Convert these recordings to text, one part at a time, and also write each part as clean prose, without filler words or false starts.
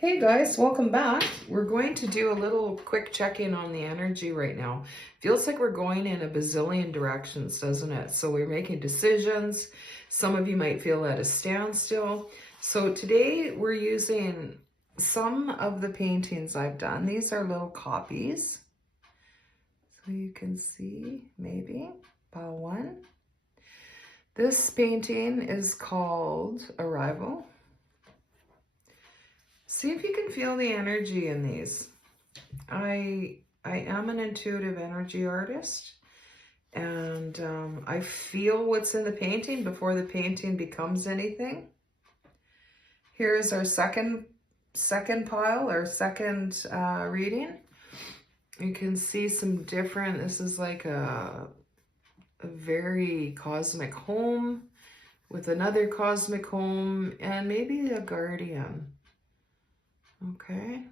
Hey guys, welcome back. We're going to do a little quick check-in on the energy right now. Feels like we're going in a bazillion directions, doesn't it? So we're making decisions. Some of you might feel at a standstill. So today we're using some of the paintings I've done. These are little copies. So you can see, maybe, pile one. This painting is called Arrival. See if you can feel the energy in these. I am an intuitive energy artist, and I feel what's in the painting before the painting becomes anything. Here's our second pile, our second reading. You can see some different, this is like a very cosmic home with another cosmic home and maybe a guardian. Okay.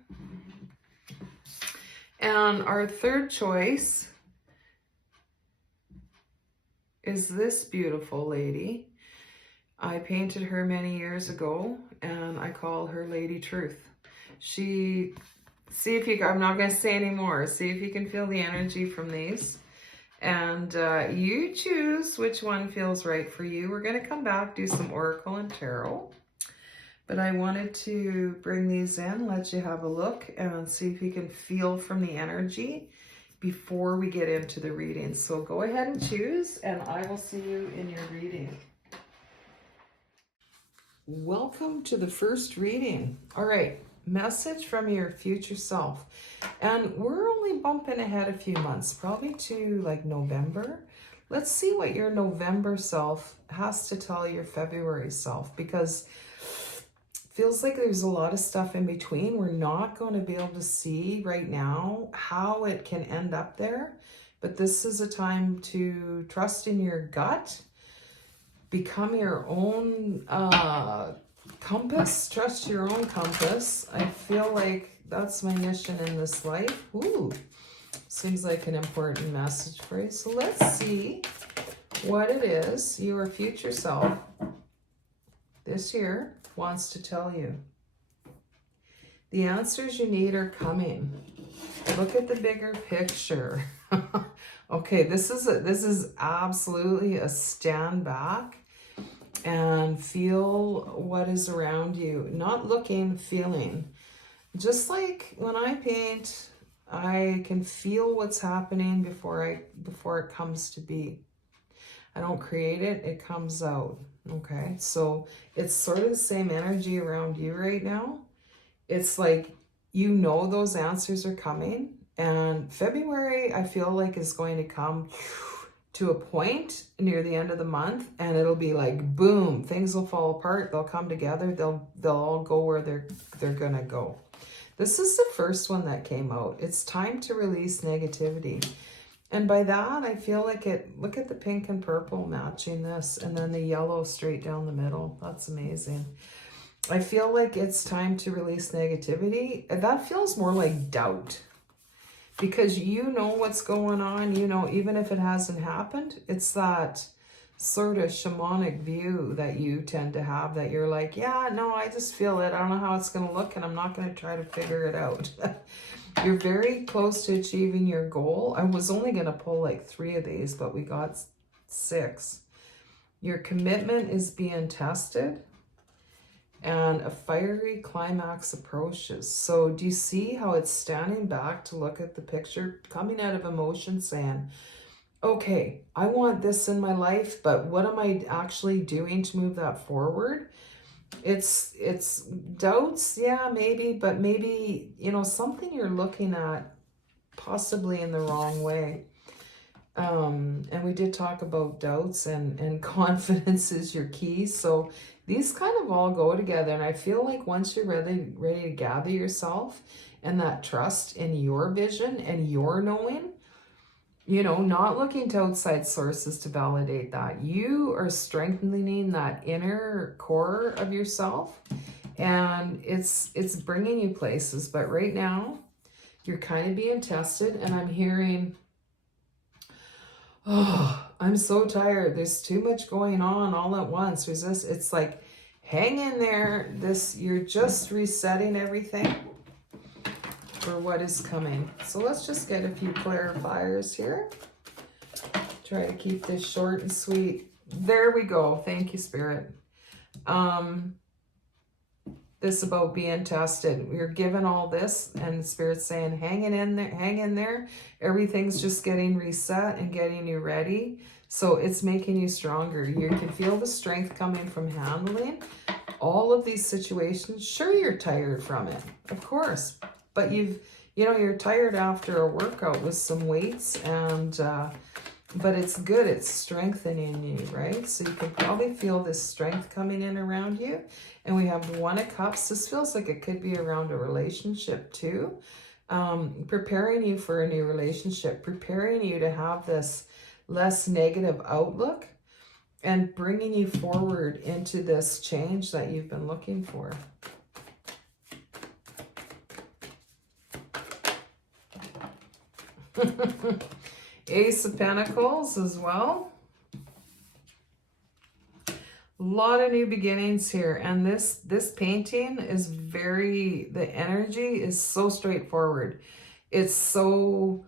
And our third choice is this beautiful lady. I painted her many years ago and I call her Lady Truth. I'm not going to say any more. See if you can feel the energy from these. And you choose which one feels right for you. We're going to come back, do some Oracle and Tarot. But I wanted to bring these in, let you have a look and see if you can feel from the energy before we get into the reading. So go ahead and choose, and I will see you in your reading. Welcome to the first reading. All right, message from your future self. And we're only bumping ahead a few months, probably to like November. Let's see what your November self has to tell your February self, because feels like there's a lot of stuff in between. We're not going to be able to see right now how it can end up there, but this is a time to trust in your gut, become your own compass, trust your own compass. I feel like that's my mission in this life. Ooh, seems like an important message for you. So let's see what it is your future self this year wants to tell you. The answers you need are coming. Look at the bigger picture. Okay, this is absolutely a stand back and feel what is around you. Not looking, feeling. Just like when I paint, I can feel what's happening before it comes to be. I don't create it, it comes out. Okay, so it's sort of the same energy around you right now. It's like, you know, those answers are coming, and February I feel like is going to come to a point near the end of the month, and it'll be like boom, things will fall apart, they'll come together, they'll all go where they're gonna go. This is the first one that came out. It's time to release negativity. And by that, I feel like look at the pink and purple matching this, and then the yellow straight down the middle. That's amazing. I feel like it's time to release negativity. That feels more like doubt, because you know what's going on, you know, even if it hasn't happened. It's that sort of shamanic view that you tend to have, that you're like, yeah, no, I just feel it. I don't know how it's going to look, and I'm not going to try to figure it out. You're very close to achieving your goal. I was only going to pull like 3 of these, but we got 6. Your commitment is being tested, and a fiery climax approaches. So do you see how it's standing back to look at the picture, coming out of emotion, saying, okay, I want this in my life, but what am I actually doing to move that forward? It's doubts, yeah, maybe, but maybe, you know, something you're looking at possibly in the wrong way. And we did talk about doubts, and confidence is your key. So these kind of all go together. And I feel like once you're ready to gather yourself and that trust in your vision and your knowing, you know, not looking to outside sources to validate that. You are strengthening that inner core of yourself, and it's bringing you places. But right now, you're kind of being tested, and I'm hearing, oh, I'm so tired. There's too much going on all at once. There's this, it's like hang in there. You're just resetting everything for what is coming. So let's just get a few clarifiers here. Try to keep this short and sweet. There we go. Thank you, Spirit. This about being tested. We're given all this, and the Spirit's saying, hang in there, hang in there. Everything's just getting reset and getting you ready. So it's making you stronger. You can feel the strength coming from handling all of these situations. Sure, you're tired from it, of course, but you're tired after a workout with some weights, and but it's good. It's strengthening you, right? So you can probably feel this strength coming in around you. And we have One of Cups. This feels like it could be around a relationship too. Preparing you for a new relationship, preparing you to have this less negative outlook and bringing you forward into this change that you've been looking for. Ace of Pentacles as well. A lot of new beginnings here, and this painting is the energy is so straightforward. It's so,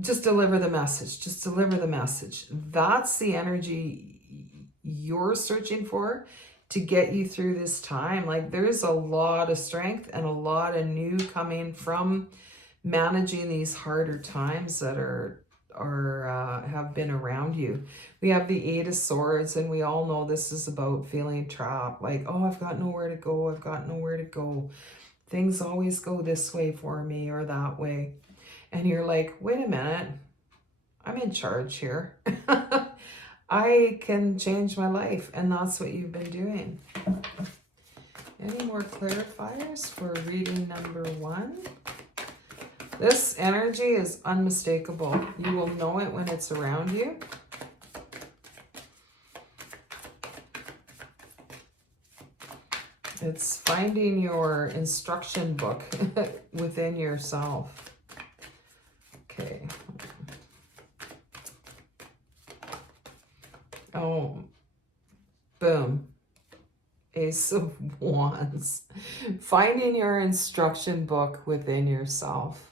just deliver the message, just deliver the message. That's the energy you're searching for to get you through this time. Like, there's a lot of strength and a lot of new coming from managing these harder times that have been around you. We have the Eight of Swords, and we all know this is about feeling trapped. Like, oh, I've got nowhere to go. I've got nowhere to go. Things always go this way for me or that way. And you're like, wait a minute. I'm in charge here. I can change my life. And that's what you've been doing. Any more clarifiers for reading number 1? This energy is unmistakable. You will know it when it's around you. It's finding your instruction book within yourself. Okay. Oh, boom. Ace of Wands. Finding your instruction book within yourself.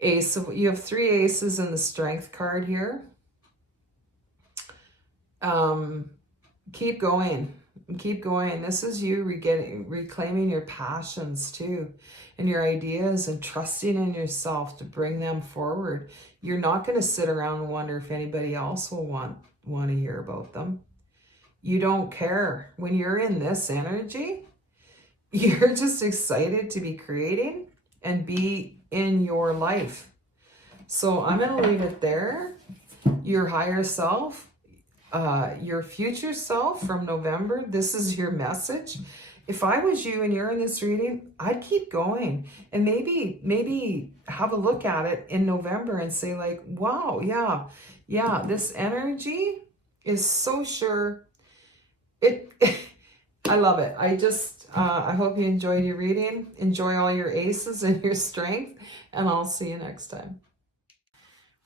You have 3 aces in the Strength card here. Keep going. Keep going. This is you reclaiming your passions too, and your ideas, and trusting in yourself to bring them forward. You're not going to sit around and wonder if anybody else will want to hear about them. You don't care. When you're in this energy, you're just excited to be creating and be in your life. So I'm going to leave it there. Your higher self, your future self from November, this is your message. If I was you and you're in this reading, I'd keep going, and maybe have a look at it in November and say like, wow, yeah, this energy is so sure. I love it. I hope you enjoyed your reading. Enjoy all your aces and your strength, and I'll see you next time.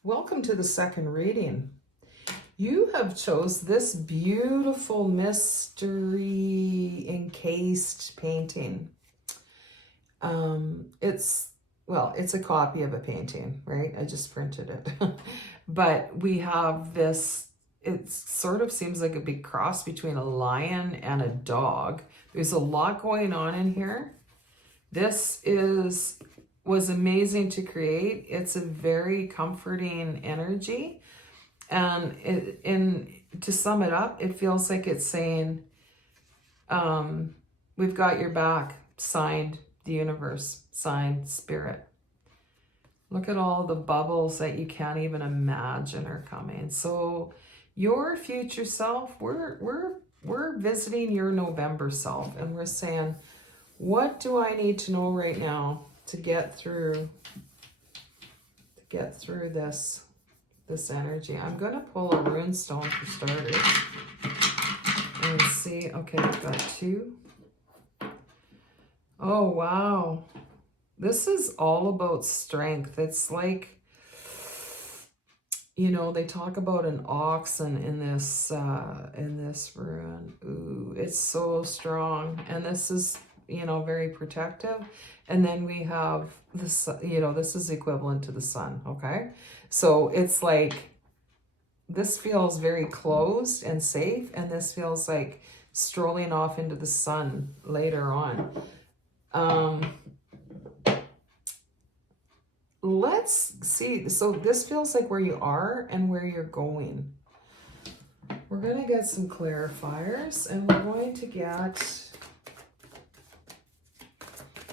Welcome to the second reading. You have chose this beautiful mystery encased painting. It's a copy of a painting, right? I just printed it. But we have this, it sort of seems like a big cross between a lion and a dog. There's a lot going on in here. This was amazing to create. It's a very comforting energy. And to sum it up, it feels like it's saying, we've got your back, signed the universe, signed Spirit. Look at all the bubbles that you can't even imagine are coming. So your future self, we're visiting your November self, and we're saying, what do I need to know right now to get through this energy? I'm going to pull a rune stone for starters and see. Okay, I've got 2. Oh, wow. This is all about strength. It's like you know, they talk about an oxen in this rune. Ooh, it's so strong. And this is, you know, very protective. And then we have this, you know, this is equivalent to the sun, okay? So it's like, this feels very closed and safe, and this feels like strolling off into the sun later on. Let's see. So this feels like where you are and where you're going. We're going to get some clarifiers, and we're going to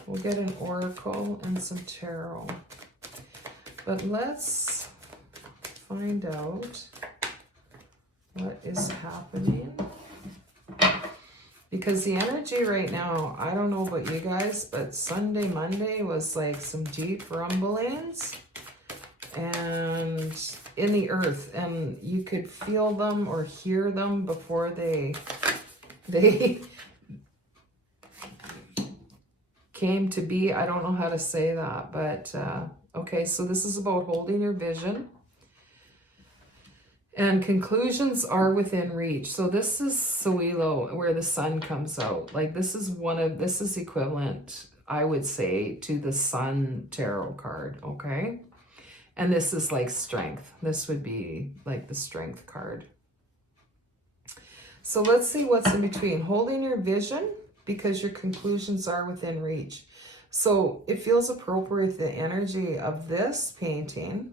we'll get an oracle and some tarot. But let's find out what is happening. Because the energy right now, I don't know about you guys, but Sunday, Monday was like some deep rumblings and in the earth, and you could feel them or hear them before they came to be. I don't know how to say that, but okay, so this is about holding your vision. And conclusions are within reach. So this is Sowilo, where the sun comes out. Like this is equivalent, I would say, to the Sun tarot card, okay? And this is like strength. This would be like the strength card. So let's see what's in between. Holding your vision because your conclusions are within reach. So it feels appropriate with the energy of this painting,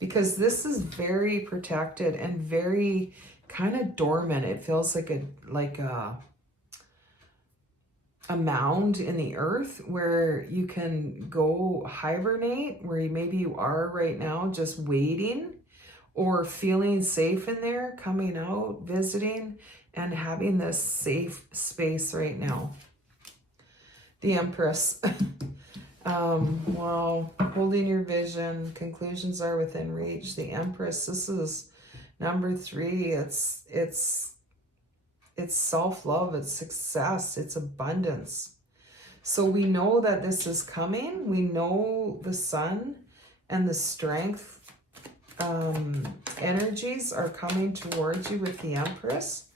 because this is very protected and very kind of dormant. It feels like a mound in the earth where you can go hibernate, where maybe you are right now just waiting or feeling safe in there, coming out, visiting, and having this safe space right now. The Empress. Well, holding your vision, conclusions are within reach. The Empress, this is number 3. It's self-love, it's success, it's abundance. So we know that this is coming. We know the sun and the strength energies are coming towards you with the Empress.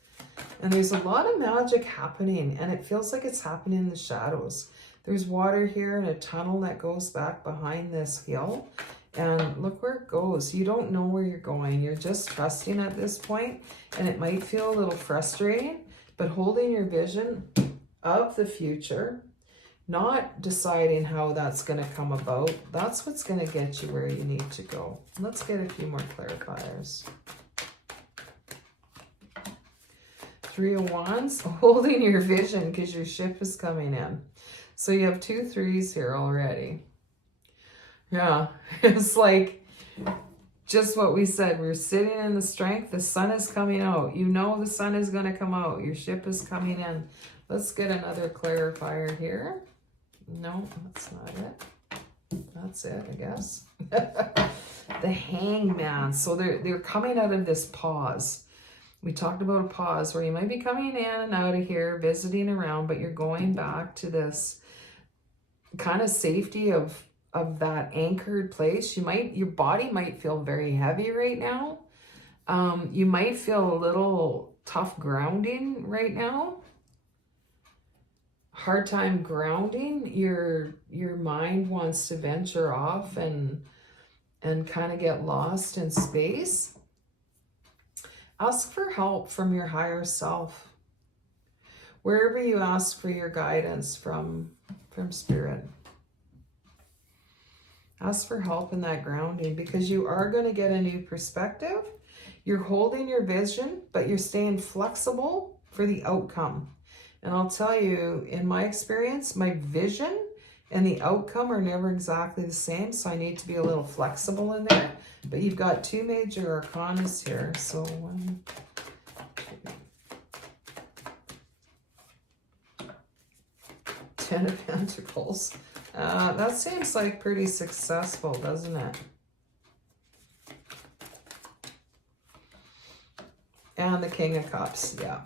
And there's a lot of magic happening, and it feels like it's happening in the shadows. There's water here and a tunnel that goes back behind this hill. And look where it goes. You don't know where you're going. You're just trusting at this point, and it might feel a little frustrating, but holding your vision of the future, not deciding how that's going to come about, that's what's going to get you where you need to go. Let's get a few more clarifiers. 3 of Wands, holding your vision because your ship is coming in. So you have 2 3s here already. Yeah, it's like just what we said. We're sitting in the strength. The sun is coming out. You know the sun is going to come out. Your ship is coming in. Let's get another clarifier here. No, that's not it. That's it, I guess. The Hangman. So they're coming out of this pause. We talked about a pause where you might be coming in and out of here, visiting around, but you're going back to this kind of safety of that anchored place. Your body might feel very heavy right now. You might feel a little tough grounding right now. Hard time grounding. Your mind wants to venture off and kind of get lost in space. Ask for help from your higher self. Wherever you ask for your guidance from Spirit. Ask for help in that grounding, because you are going to get a new perspective. You're holding your vision, but you're staying flexible for the outcome. And I'll tell you, in my experience, my vision and the outcome are never exactly the same, so I need to be a little flexible in there. But you've got 2 major arcanas here, so 1, 2. 10 of Pentacles. That seems like pretty successful, doesn't it? And the King of Cups, yeah.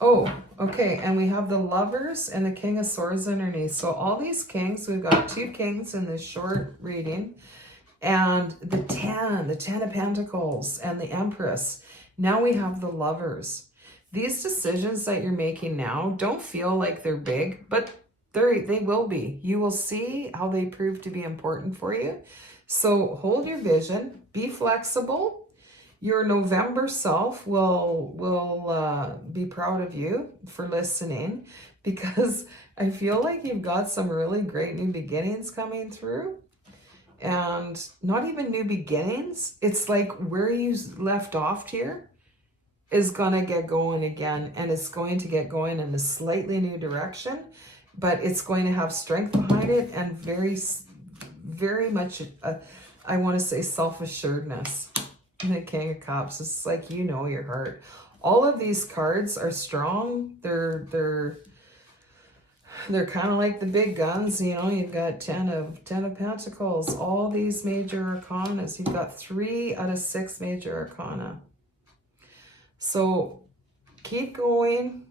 Oh, okay, and we have the Lovers and the King of Swords underneath. So all these kings, we've got 2 kings in this short reading. And the 10 of Pentacles, and the Empress. Now we have the Lovers. These decisions that you're making now don't feel like they're big, but they will be. You will see how they prove to be important for you. So hold your vision, be flexible. Your November self will be proud of you for listening, because I feel like you've got some really great new beginnings coming through. And not even new beginnings. It's like where you left off here is going to get going again, and it's going to get going in a slightly new direction, but it's going to have strength behind it, and very, very much, I want to say, self-assuredness. The King of Cups. It's like, you know, your heart. All of these cards are strong. They're kind of like the big guns, you know. You've got 10 of Pentacles, all these major arcanas. You've got 3 out of 6 major arcana. So keep going,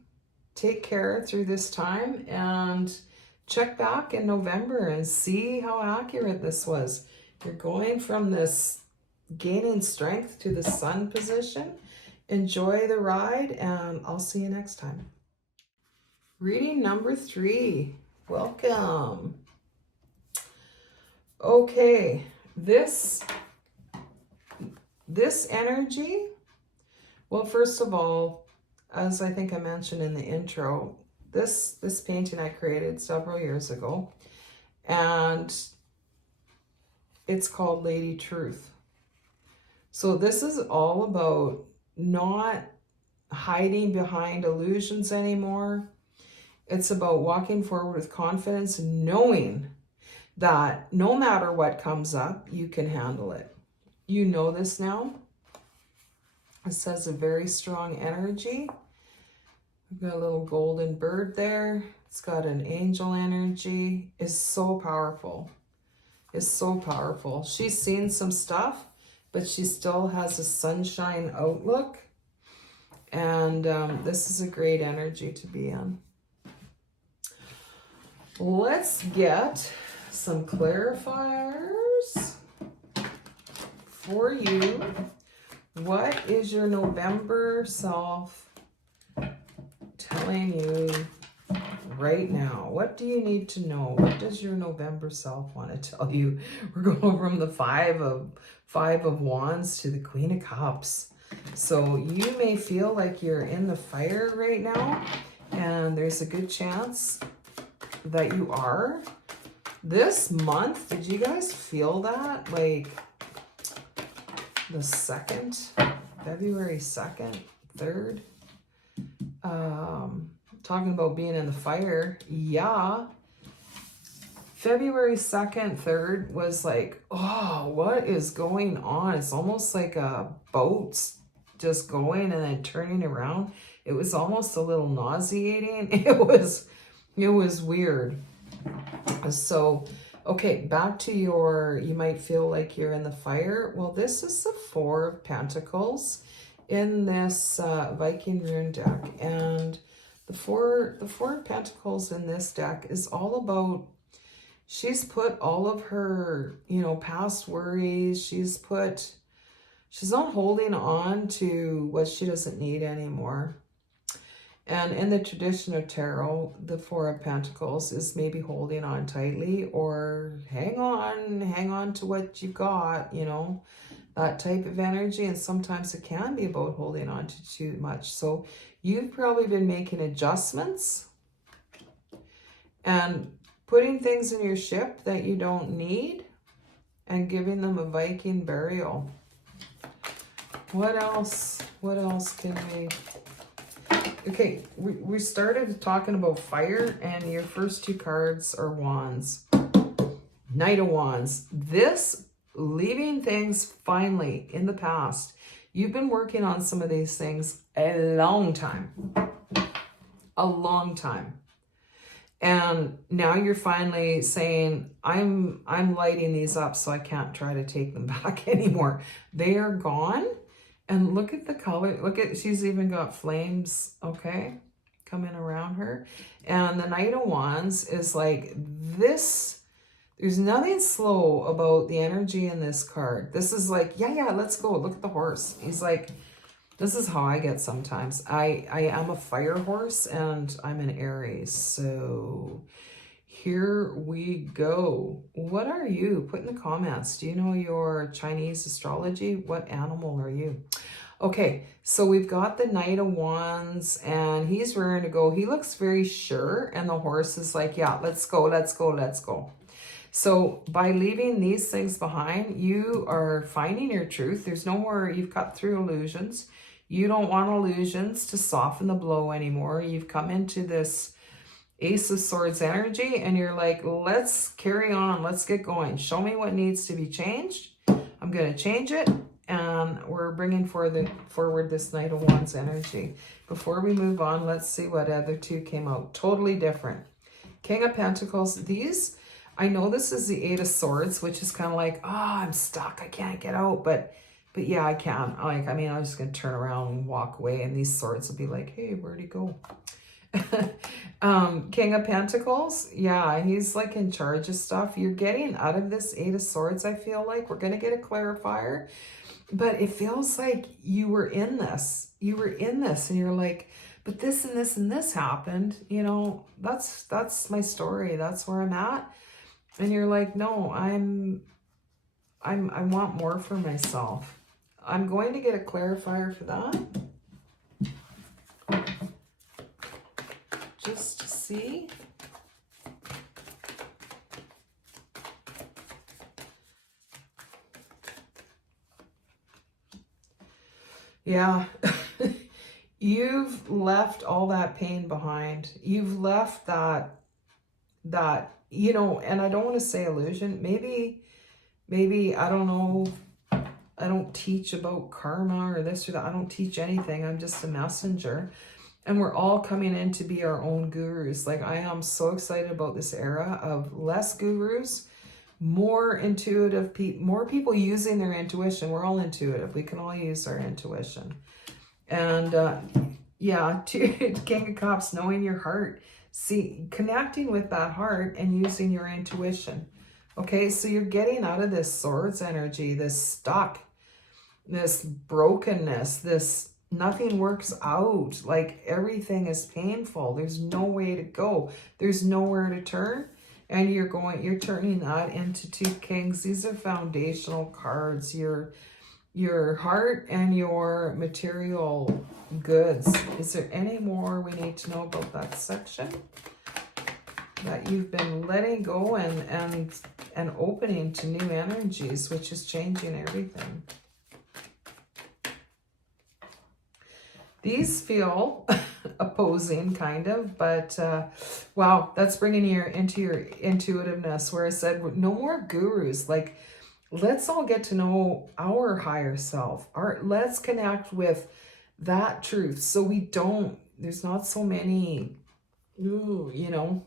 take care through this time, and check back in November and see how accurate this was. You're going from this gaining strength to the Sun position. Enjoy the ride, and I'll see you next time. Reading number 3. Welcome. Okay, this energy, well, first of all, as I think I mentioned in the intro, this painting I created several years ago, and it's called Lady Truth. So this is all about not hiding behind illusions anymore. It's about walking forward with confidence, knowing that no matter what comes up, you can handle it. You know this now. It says a very strong energy. We've got a little golden bird there. It's got an angel energy. It's so powerful. It's so powerful. She's seen some stuff, but she still has a sunshine outlook. And this is a great energy to be in. Let's get some clarifiers for you. What is your November self telling you right now? What do you need to know? What does your November self want to tell you? We're going from the five of Wands to the Queen of Cups. So you may feel like you're in the fire right now, and there's a good chance that you are. This month, did you guys feel that? Like the 2nd, February 2nd, 3rd, talking about being in the fire. Yeah, February 2nd, 3rd was like, oh, what is going on? It's almost like a boat's just going and then turning around. It was almost a little nauseating. It was weird. So, okay, back to you might feel like you're in the fire. Well, this is the 4 of Pentacles in this Viking rune deck. And the four of Pentacles in this deck is all about, she's put all of her, past worries, she's not holding on to what she doesn't need anymore. And in the tradition of tarot, the 4 of Pentacles is maybe holding on tightly, or hang on to what you've got, that type of energy. And sometimes it can be about holding on to too much. So you've probably been making adjustments and putting things in your ship that you don't need and giving them a Viking burial. What else can we... Okay, we started talking about fire, and your first 2 cards are Wands. Knight of Wands. This leaving things finally in the past. You've been working on some of these things a long time. A long time. And now you're finally saying, I'm lighting these up so I can't try to take them back anymore. They are gone. And look at the color. Look at, she's even got flames, okay, coming around her. And the Knight of Wands is like, this There's nothing slow about the energy in this card. This is like, yeah, let's go. Look at the horse. He's like, this is how I get sometimes. I am a fire horse and I'm an Aries. So here we go. What are you? Put in the comments. Do you know your Chinese astrology? What animal are you? Okay, so we've got the Knight of Wands and he's ready to go. He looks very sure and the horse is like, yeah, let's go, let's go, let's go. So by leaving these things behind, you are finding your truth. There's no more, you've cut through illusions. You don't want illusions to soften the blow anymore. You've come into this Ace of Swords energy and you're like, let's carry on. Let's get going. Show me what needs to be changed. I'm going to change it. And we're bringing forward this Knight of Wands energy. Before we move on, let's see what other two came out. Totally different. King of Pentacles. These, I know this is the Eight of Swords, which is kind of like, oh, I'm stuck. I can't get out. But yeah, I can. Like, I mean, I'm just going to turn around and walk away. And these swords will be like, hey, where'd he go? King of Pentacles. Yeah, he's like in charge of stuff. You're getting out of this Eight of Swords, I feel like. We're going to get a clarifier. But it feels like you were in this. You were in this and you're like, but this and this and this happened. You know, that's my story. That's where I'm at. And you're like, no, I want more for myself. I'm going to get a clarifier for that. Just to see. Yeah, you've left all that pain behind. You've left that, you know, and I don't want to say illusion. Maybe, I don't know. I don't teach about karma or this or that. I don't teach anything. I'm just a messenger. And we're all coming in to be our own gurus. Like, I am so excited about this era of less gurus, more intuitive people, more people using their intuition. We're all intuitive. We can all use our intuition. And yeah, King of Cups, knowing your heart. See, connecting with that heart and using your intuition. Okay, so you're getting out of this Swords energy, this stuck, this brokenness, this nothing works out. Like, everything is painful. There's no way to go. There's nowhere to turn. And you're turning that into two kings. These are foundational cards. Your heart and your material goods. Is there any more we need to know about that section? That you've been letting go and opening to new energies, which is changing everything. These feel opposing, kind of, but wow, that's bringing you into your intuitiveness, where I said no more gurus. Like, let's all get to know our higher self. Let's connect with that truth, so we don't, there's not so many, you know,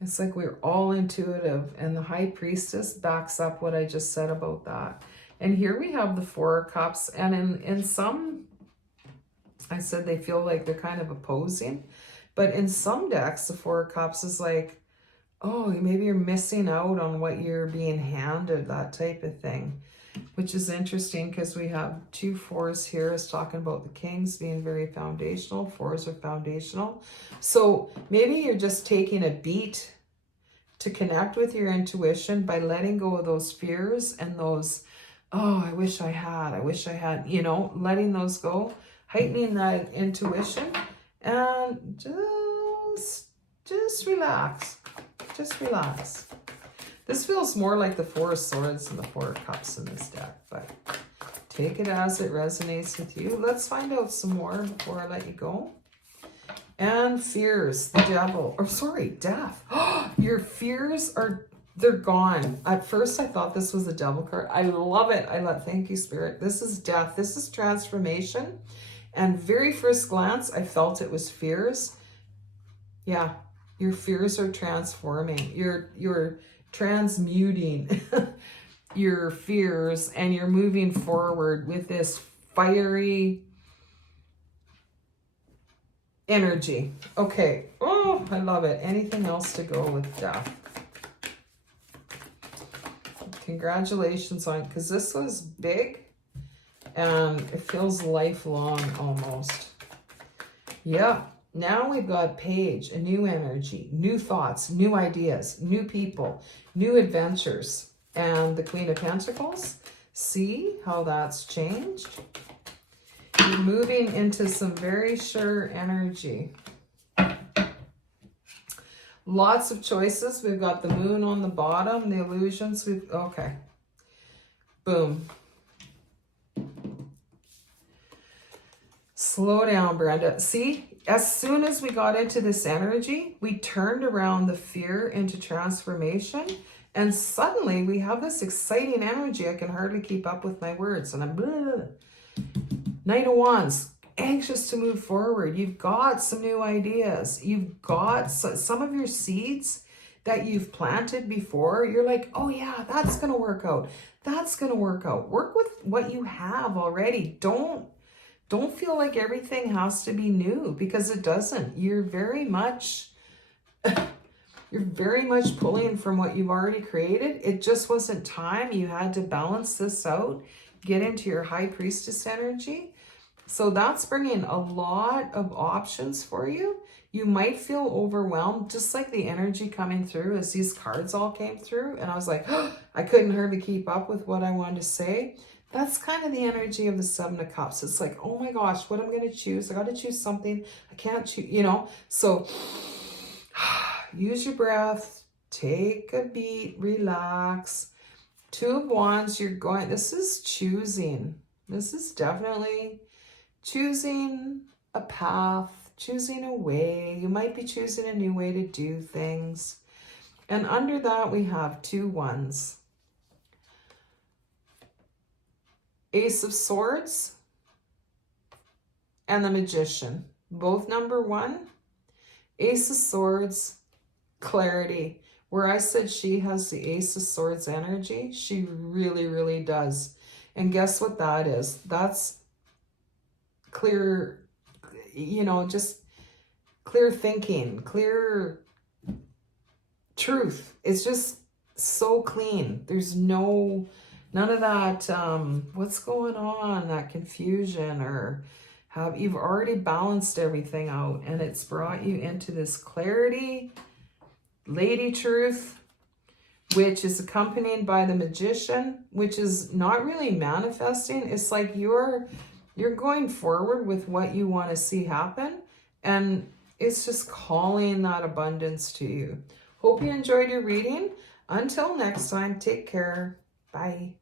it's like we're all intuitive, and the High Priestess backs up what I just said about that. And here we have the Four of Cups, and in some, I said they feel like they're kind of opposing, but in some decks, the Four of Cups is like, oh, maybe you're missing out on what you're being handed, that type of thing, which is interesting because we have two fours here. Is talking about the kings being very foundational. Fours are foundational. So maybe you're just taking a beat to connect with your intuition by letting go of those fears and those, oh, I wish I had, you know, letting those go. Heightening that intuition and just relax. Just relax. This feels more like the Four of Swords and the Four of Cups in this deck, but take it as it resonates with you. Let's find out some more before I let you go. And fears, the devil, or sorry, death. Your fears they're gone. At first I thought this was a devil card. I love it. Thank you, Spirit. This is death. This is transformation. And very first glance, I felt it was fears. Yeah, your fears are transforming. You're transmuting your fears, and you're moving forward with this fiery energy. Okay. Oh, I love it. Anything else to go with death? Congratulations on, because this was big and it feels lifelong almost. Yeah. Now we've got Page, a new energy, new thoughts, new ideas, new people, new adventures. And the Queen of Pentacles, see how that's changed? You're moving into some very sure energy. Lots of choices. We've got the Moon on the bottom, the illusions. Okay. Boom. Slow down, Brenda. See, as soon as we got into this energy, we turned around the fear into transformation. And suddenly we have this exciting energy. I can hardly keep up with my words. And I'm blah. Knight of Wands, anxious to move forward. You've got some new ideas. You've got some of your seeds that you've planted before. You're like, oh yeah, that's going to work out. That's going to work out. Work with what you have already. Don't feel like everything has to be new, because it doesn't. You're very much pulling from what you've already created. It just wasn't time. You had to balance this out, get into your High Priestess energy. So that's bringing a lot of options for you. You might feel overwhelmed, just like the energy coming through as these cards all came through. And I was like, oh, I couldn't hardly keep up with what I wanted to say. That's kind of the energy of the Seven of Cups. It's like, oh my gosh, what am I going to choose? I got to choose something. I can't choose, you know. So use your breath, take a beat, relax. Two of Wands, this is choosing. This is definitely choosing a path, choosing a way. You might be choosing a new way to do things. And under that, we have 2 wands. Ace of Swords and the Magician. Both number 1. Ace of Swords, clarity. Where I said she has the Ace of Swords energy, she really, really does. And guess what that is? That's clear, you know, just clear thinking, clear truth. It's just so clean. There's none of that, what's going on, that confusion, or you've already balanced everything out, and it's brought you into this clarity, Lady Truth, which is accompanied by the Magician, which is not really manifesting. It's like you're going forward with what you want to see happen, and it's just calling that abundance to you. Hope you enjoyed your reading. Until next time, take care. Bye.